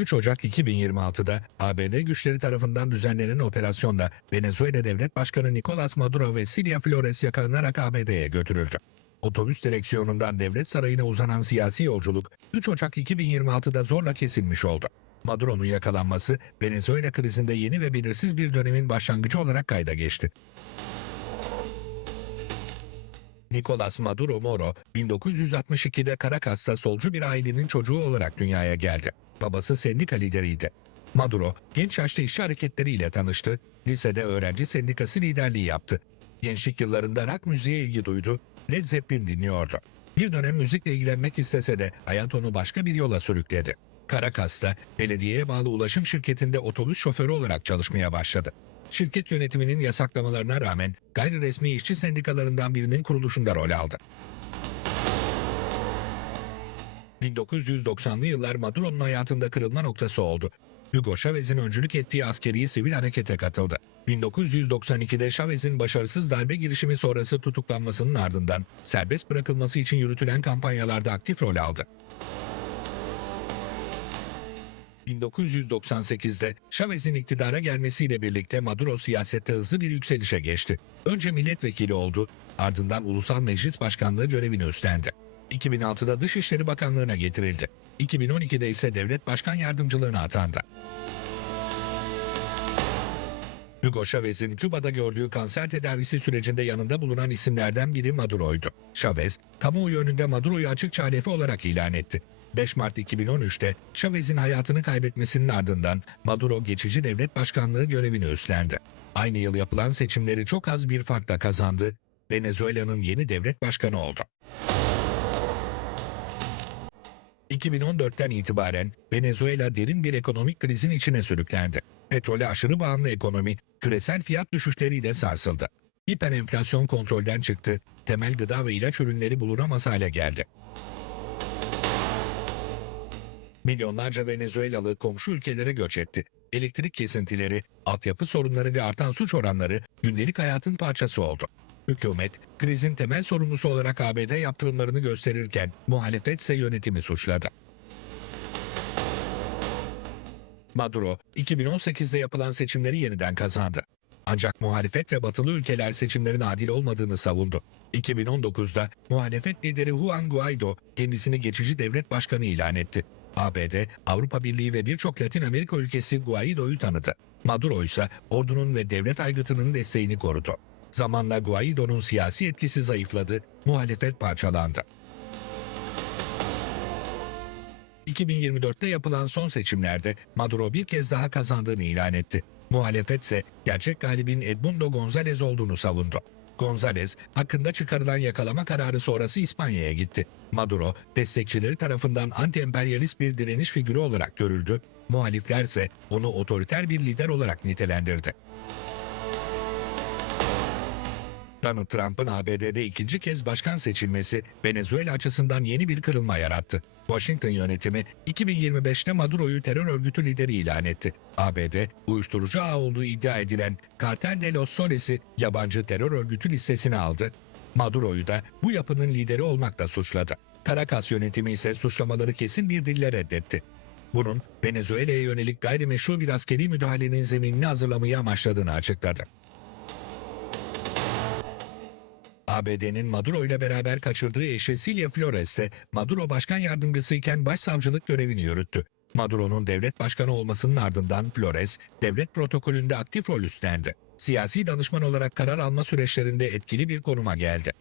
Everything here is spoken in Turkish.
3 Ocak 2026'da ABD güçleri tarafından düzenlenen operasyonla Venezuela Devlet Başkanı Nicolas Maduro ve Silvia Flores yakalanarak ABD'ye götürüldü. Otobüs direksiyonundan devlet sarayına uzanan siyasi yolculuk 3 Ocak 2026'da zorla kesilmiş oldu. Maduro'nun yakalanması Venezuela krizinde yeni ve belirsiz bir dönemin başlangıcı olarak kayda geçti. Nicolas Maduro Moro, 1962'de Caracas'ta solcu bir ailenin çocuğu olarak dünyaya geldi. Babası sendika lideriydi. Maduro, genç yaşta işçi hareketleriyle tanıştı, lisede öğrenci sendikası liderliği yaptı. Gençlik yıllarında rock müziğe ilgi duydu, Led Zeppelin dinliyordu. Bir dönem müzikle ilgilenmek istese de hayat onu başka bir yola sürükledi. Caracas'ta belediyeye bağlı ulaşım şirketinde otobüs şoförü olarak çalışmaya başladı. Şirket yönetiminin yasaklamalarına rağmen gayri resmi işçi sendikalarından birinin kuruluşunda rol aldı. 1990'lı yıllar Maduro'nun hayatında kırılma noktası oldu. Hugo Chavez'in öncülük ettiği askeri sivil harekete katıldı. 1992'de Chavez'in başarısız darbe girişimi sonrası tutuklanmasının ardından serbest bırakılması için yürütülen kampanyalarda aktif rol aldı. 1998'de Chavez'in iktidara gelmesiyle birlikte Maduro siyasette hızlı bir yükselişe geçti. Önce milletvekili oldu, ardından Ulusal Meclis Başkanlığı görevini üstlendi. 2006'da Dışişleri Bakanlığı'na getirildi. 2012'de ise Devlet Başkan Yardımcılığına atandı. Hugo Chavez'in Küba'da gördüğü kanser tedavisi sürecinde yanında bulunan isimlerden biri Maduro'ydu. Chavez, kamuoyu önünde Maduro'yu açıkça halefi olarak ilan etti. 5 Mart 2013'te Chavez'in hayatını kaybetmesinin ardından Maduro geçici devlet başkanlığı görevini üstlendi. Aynı yıl yapılan seçimleri çok az bir farkla kazandı. Venezuela'nın yeni devlet başkanı oldu. 2014'ten itibaren Venezuela derin bir ekonomik krizin içine sürüklendi. Petrole aşırı bağımlı ekonomi küresel fiyat düşüşleriyle sarsıldı. Hiperenflasyon kontrolden çıktı, temel gıda ve ilaç ürünleri bulunamaz hale geldi. Milyonlarca Venezuelalı komşu ülkelere göç etti. Elektrik kesintileri, altyapı sorunları ve artan suç oranları gündelik hayatın parçası oldu. Hükümet, krizin temel sorumlusu olarak ABD yaptırımlarını gösterirken muhalefet ise yönetimi suçladı. Maduro, 2018'de yapılan seçimleri yeniden kazandı. Ancak muhalefet ve batılı ülkeler seçimlerin adil olmadığını savundu. 2019'da muhalefet lideri Juan Guaido kendisini geçici devlet başkanı ilan etti. ABD, Avrupa Birliği ve birçok Latin Amerika ülkesi Guaido'yu tanıdı. Maduro ise ordunun ve devlet aygıtının desteğini korudu. Zamanla Guaido'nun siyasi etkisi zayıfladı, muhalefet parçalandı. 2024'te yapılan son seçimlerde Maduro bir kez daha kazandığını ilan etti. Muhalefet ise gerçek galibin Edmundo González olduğunu savundu. González hakkında çıkarılan yakalama kararı sonrası İspanya'ya gitti. Maduro destekçileri tarafından anti-emperyalist bir direniş figürü olarak görüldü. Muhalifler ise onu otoriter bir lider olarak nitelendirdi. Donald Trump'ın ABD'de ikinci kez başkan seçilmesi Venezuela açısından yeni bir kırılma yarattı. Washington yönetimi 2025'te Maduro'yu terör örgütü lideri ilan etti. ABD, uyuşturucu ağı olduğu iddia edilen Cartel de los Soles'i yabancı terör örgütü listesine aldı. Maduro'yu da bu yapının lideri olmakla suçladı. Caracas yönetimi ise suçlamaları kesin bir dille reddetti. Bunun Venezuela'ya yönelik gayrimeşru bir askeri müdahalenin zeminini hazırlamayı amaçladığını açıkladı. ABD'nin Maduro ile beraber kaçırdığı eşi Silvia Flores de Maduro başkan yardımcısıyken başsavcılık görevini yürüttü. Maduro'nun devlet başkanı olmasının ardından Flores, devlet protokolünde aktif rol üstlendi. Siyasi danışman olarak karar alma süreçlerinde etkili bir konuma geldi.